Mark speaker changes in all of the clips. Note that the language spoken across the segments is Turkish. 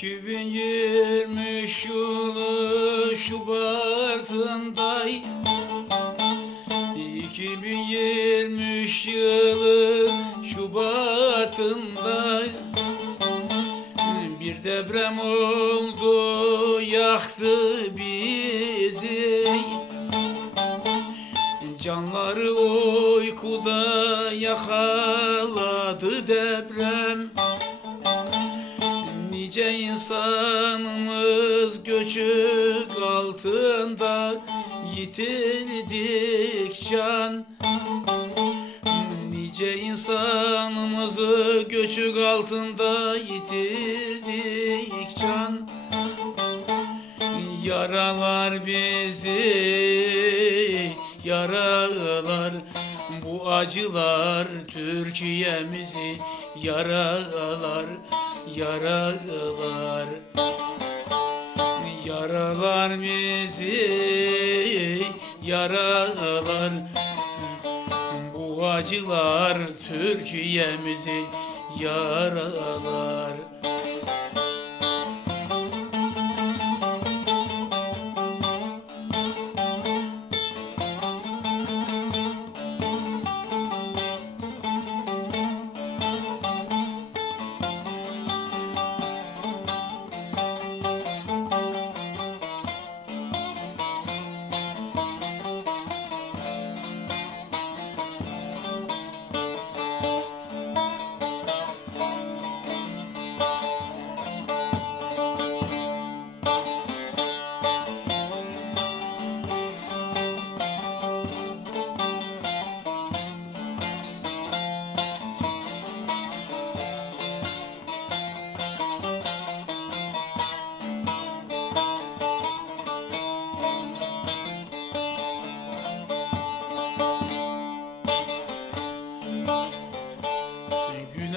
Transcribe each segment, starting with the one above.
Speaker 1: 2023 yılı Şubat'ında 2023 yılı Şubat'ında bir deprem oldu yaktı bizi. Canları uykuda yakaladı deprem Nice insanımız göçük altında yitirdik can. Nice insanımızı göçük altında yitirdik can. Yaralar bizi yaralar. Bu acılar Türkiye'mizi yaralar yaralar Yaralar bizi yaralar. Bu acılar Türkiye'mizi yaralar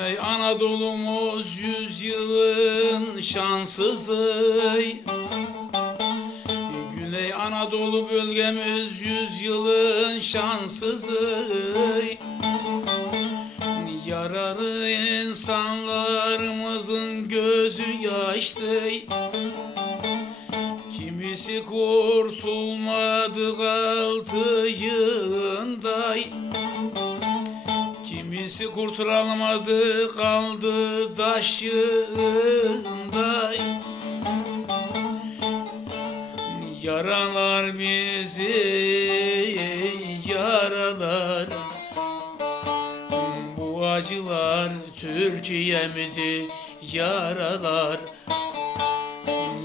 Speaker 1: Güney Anadolu'muz yüzyılın şanssızı Güney Anadolu bölgemiz yüzyılın şanssızı Yaralı insanlarımızın gözü yaşlı Kimisi kurtulmadı kaldı yığında Kimisi kurtulamadı kaldı taşında Yaralar bizi yaralar. Bu acılar Türkiye'mizi yaralar.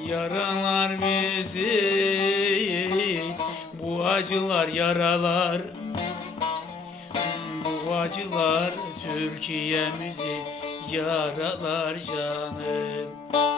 Speaker 1: Yaralar bizi Bu acılar yaralar acılar Türkiye'mizi yaralar canım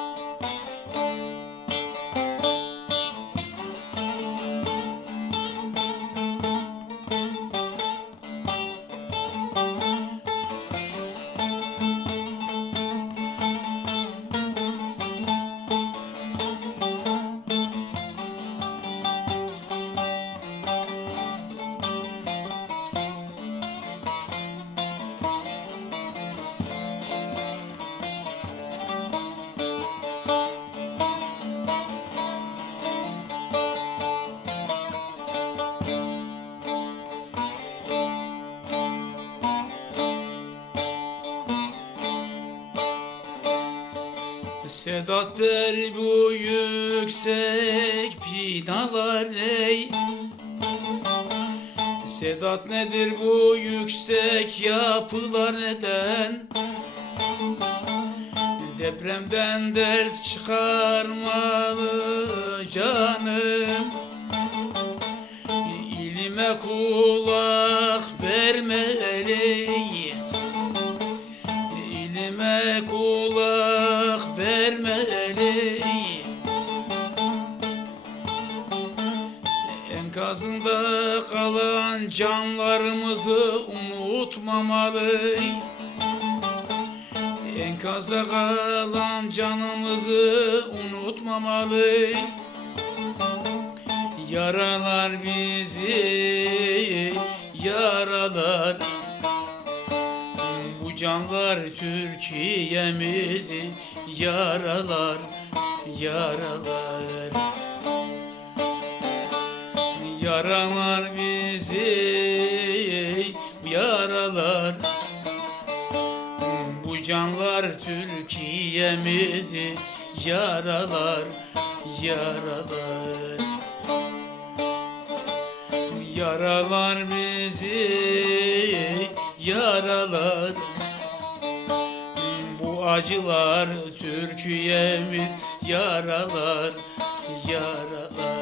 Speaker 1: Sedat der bu yüksek binalar ey. Sedat nedir bu yüksek yapılar neden? Depremden ders çıkarmalı canım. İlime kulak Enkazında kalan canlarımızı unutmamalı. Enkaza kalan canımızı unutmamalı. Yaralar bizi yaralar. Bu canlar Türkiye'mizi yaralar, yaralar. Yaralar bizi, yaralar. Bu canlar Türkiye'mizi yaralar, yaralar. Yaralar bizi, yaralar. Bu acılar Türkiye'miz yaralar, yaralar.